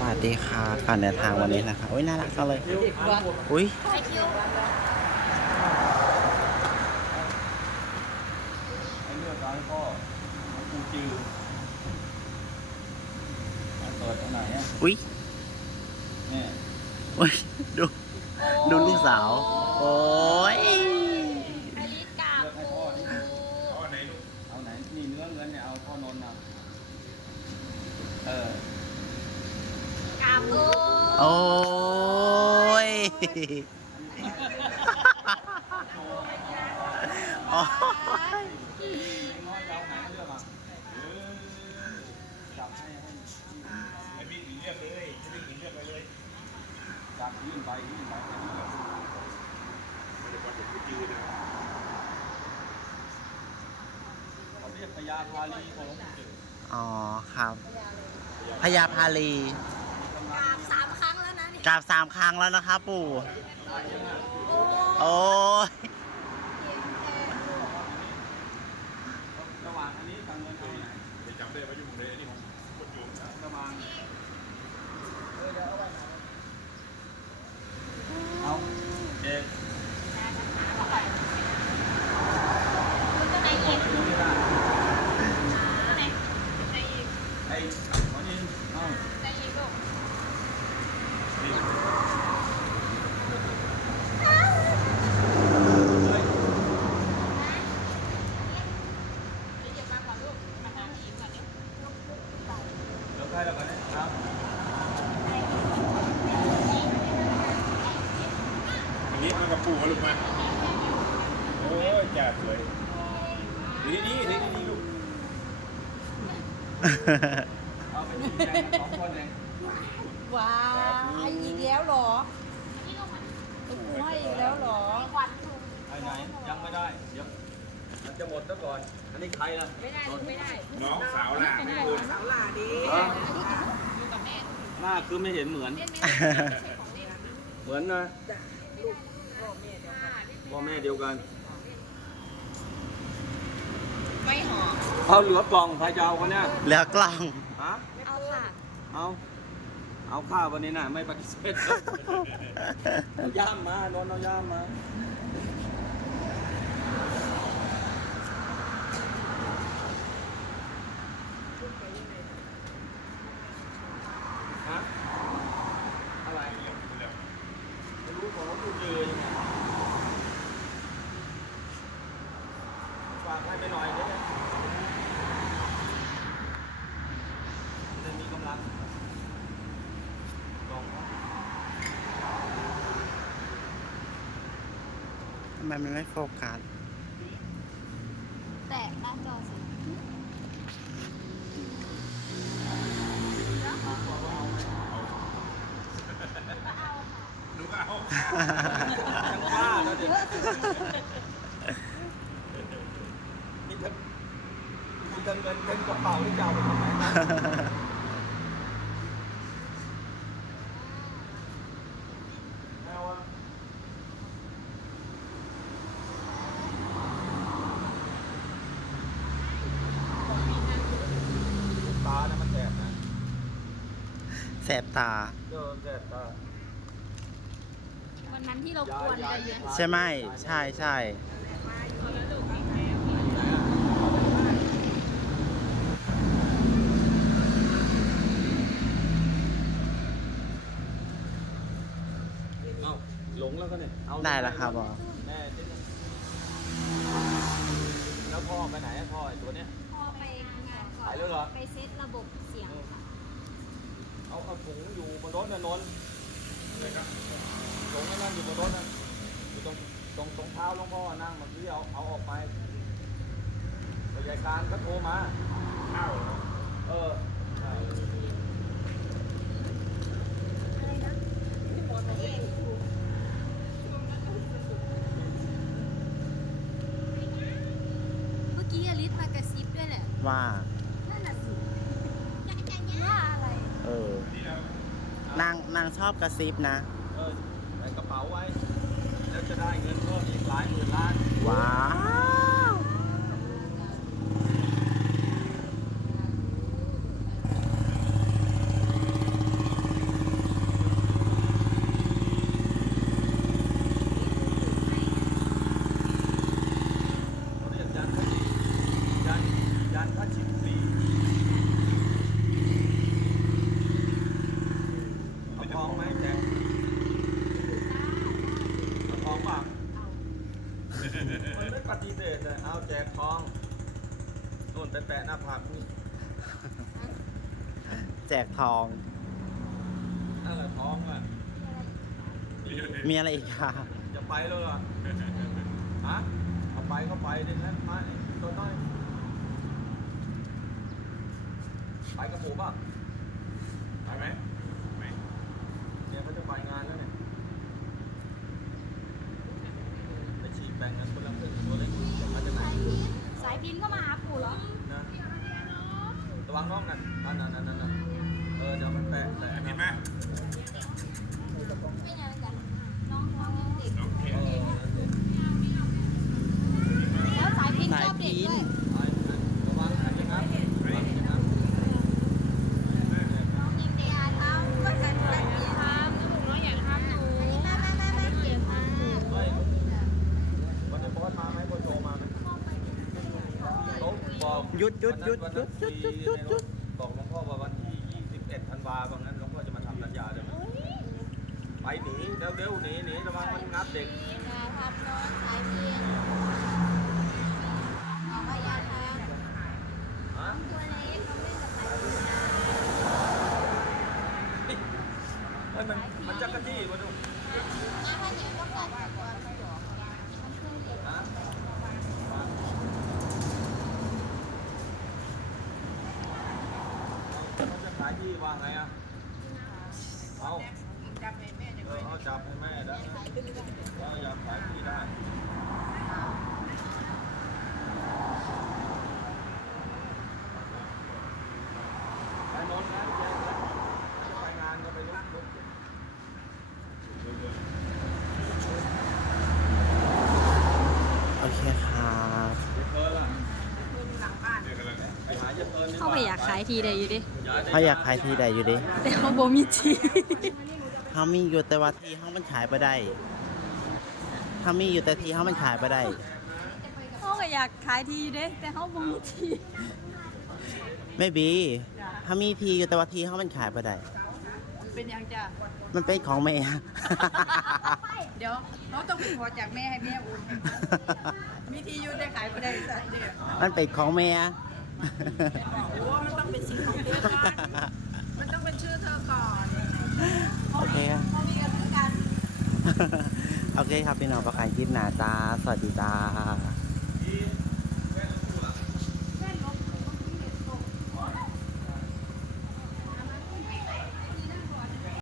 วัสดีค่ะก่อนเดินทางวันนี้นะคะอุ้ยน่ารักจังเลยอุ้ยไอ้เลือดร้ายก็เอาปูจือเอาเปิดอันไหนอะอุ้ยเนี่ยอุ้ยดู ดูลูกสาว โอ้ย ลือกไม่ได้ว่าถูกกูจืดนะเขาเรียกพญาพาลีของอ๋อ ครับพญาพาลีกราบสาม กราบสามครั้งแล้วนะคะปู่ โอ้ยระหว่างอันนี้ตังเงินเอาไหนไปจำได้ว่าอยู่มุมใดนี่ของคนโยมระหว่างเอาเด็ก คุณจะไหนอีก ไม่ได้ ไหนไหนอีก ไอ้วันนี้เอ้า ไหนอีกลูก เดี๋ยวมาก่อนลูกมาหาอีกก่อนเนี่ย เดี๋ยวใครแล้วกันเนี่ยครับ อั นนี้มันกับปู่มาลูกมาโอ้ยจ่าสวยดีดีดีดีลูกเอาไปที่แกงสองคนเองว้ายอีกแล้วเหรอไอ้กูให้อีกแล้วเหรอควันถูกไอ้ไหนยังไม่ได้เดี๋ยวมันจะหมดซะก่อน อันนี้ใครล่ะไม่ได้ลูกไม่ได้น้องสาวล่ะไม่คุณฮะอยู่กับแม่หน้าคือไม่เห็นเหมือนเล่นไม่ได้ไม่ใช่ของเล่นเหมือนนะ พ่อแม่เดียวกัน ไม่หอมเอาเหลือกล่องใครจะเอาคนเนี้ยเหลือกล่องฮะเอาค่ะ เอา เอาข้าววันนี้น่ะ ไม่ปฏิเสธเอาย่ามมานนท์เอาย่ามมาฮะอะไรไม่รู้ของเขาดูเจอยังไงฝากให้ ไปหน่อยเด้จะได้มีกำลังลองครับทำไมมันไม่โฟกัสแตะหน้าจอสิลูกเอายังบ้าแล้วดิมีทั้ง มีทั้งเงินเต็มกระเป๋าที่จะเอาไปทำไมแม่ว่าตาเนี่ยมันแสบนะแสบตาเจอแสบตา วันนั้นที่เรากวนกันเนี่ย ใช่ไหมใช่ใช่ เอ้าหลง แล้วก็เนี่ยเอาได้แล้วครับบอแม่เจ๊แล้วพ่อไปไหนอะพ่อไอ้ตัวเนี้ย พอไปงานก่อหายนแล้วเหรอไปเซตระบบเสียงค่ะเอาเอาถุงอยู่บนรถนะนนท์ถุงนั่นอยู่บนรถนะอยู่ตรงตรงตรงเท้าหลวงพ่อนั่งเมื่อกี้เอาเอาออกไปพยาการก็โทรมาข้าวเออใช่ เมื่อกี้อ ลิสมากระซิบด้วยแหละ ว่า นั่นน่ะสิว่าอะไร เออนี่เรานางนางชอบกระซิบนะ เออใส่กระเป๋าไว้ แล้วจะได้เงินเพิ่มอีกหลายหมื่นล้าน ว้าวันทก็ชิบสีเอาทองไหมแจ็คเอาทองเปล่ะมันไม่ปฏิเสธเลยเอาแจ็คทองโดนไปแปะหน้าผากนี่ แจกทอง เอรทองอะ มีอะไรอีกค่ะจะไปเลยอะฮะเอาไปก็ไปดิแล้วมาตัวน้อย ไปกับหมูป่ะไปไหมไม่เนี่ยเขาจะไปงานแล้วเนี่ยไปฉีกแบ่งกันคนละครึ่งตัวเล็กจะมาจากไหนสายพินก็มาหาปู่เหรอนะระวังน้องนั่นอันนั้นนั่นนั่นนั่นเออเดี๋ยวมันแตะแตะเห็นไหมไม่นานจ้ะน้องน้องยังเด็กน้องเห็นเออนั่นสิแล้วสายพินสาชยอบเด็กพินด้วย ไอ้นั่นระวังอันนี้ครับระวังอันนี้ครับ น้องยังเด็กอะทำก็จะดูแลดี ทำหนูน้องอยากทำหนู แม่แม่แม่แม่เก่งมาก เฮ้ยวันนี้บอสมาไหมบอสโทรมาไหมโต๊ะบอก หยุดหยุดหยุดหยุดหยุดหยุดหยุดหยุดบอกหลวงพ่อว่าวันที่ 21 ธันวาคมนั้นหลวงพ่อจะมาทำสัญญาเลยวไปหนีเร็วๆหนีหนีระวังมันงับเด็กอย่าทำน้องสายพินบอกว่าอย่าทำฮะตัวเล็กเขาเล่นกับสายพินนะเฮ้ยมันมันจักรจี้มาดู ถ้าหนูต้องการตัวมันหลอกมันเคยเด็ก ฮะเขาจะขายที่ วางไงอะเอาจับให้แม่จะเออเอาจับให้แม่ได้นะเราอยากขายที่ได้ไปโน้นนะเจ๊นะจะไปงานก็ไปลุกลุกโอเคครับเจ๊เพิร์ลล่ะเดี๋ยวกำลังไปหาเจ๊เพิร์ลดีกว่เขาไปอยากขายทีใดอยู่ดิ เขาอยากขายที่ใดอยู่ดิแต่เขาบ่มีทีเขามีอยู่แต่ว่าที่เขามันขายไปได้เขามีอยู่แต่ที่เขามันขายไปได้เขาก็อยากขายทีอยู่ดิแต่เขาบ่มีทีไม่บีเขามีที่อยู่แต่ว่าที่เขามันขายไปได้เป็นยังจ้ะมันเป็นของแม่ เดี๋ยวเราต้องไปขอจากแม่ให้แม่อุ่นมีที่อยู่ได้ขายไม่ได้สักเดียวมันเป็นของแม่ โอ้มันต้องเป็นสิ่งของเธอก่อนมันต้องเป็นชื่อเธอก่อนโอเคครับเขามีกันเหมือนกัน โอเคครับพี่น้องประคันคลิปหนาจ้า สวัสดีจ้า